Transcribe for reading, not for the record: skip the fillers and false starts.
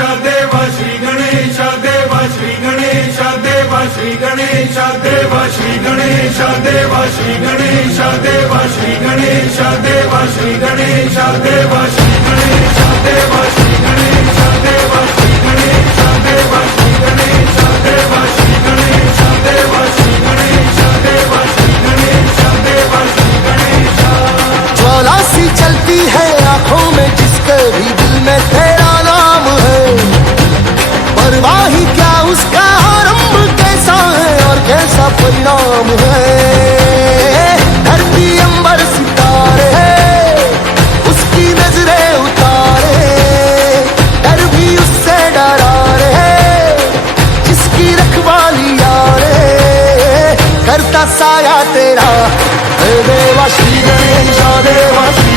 देवा श्री गणेश देवा श्री गणेश देवा श्री गणेश देवा श्री गणेश देवा श्री गणेश देवा श्री गणेश देवा श्री गणेश देवा श्री गणेश देवा श्री गणेश देवा श्री गणेश देवा श्री गणेश देवा श्री गणेश देवा श्री गणेश देवा श्री गणेश देवा श्री गणेश। ज्वाला सी चलती है आंखों में जिसके भी दिल में तेरा नाम है, परवाही क्या उसका आरंभ कैसा है और कैसा परिणाम है। धरती अंबर सितारे उसकी नजरें उतारे, डर भी उससे डरा रे जिसकी रखवाली यारे, करता साया तेरा हे देवा श्री गणेश देवा श्री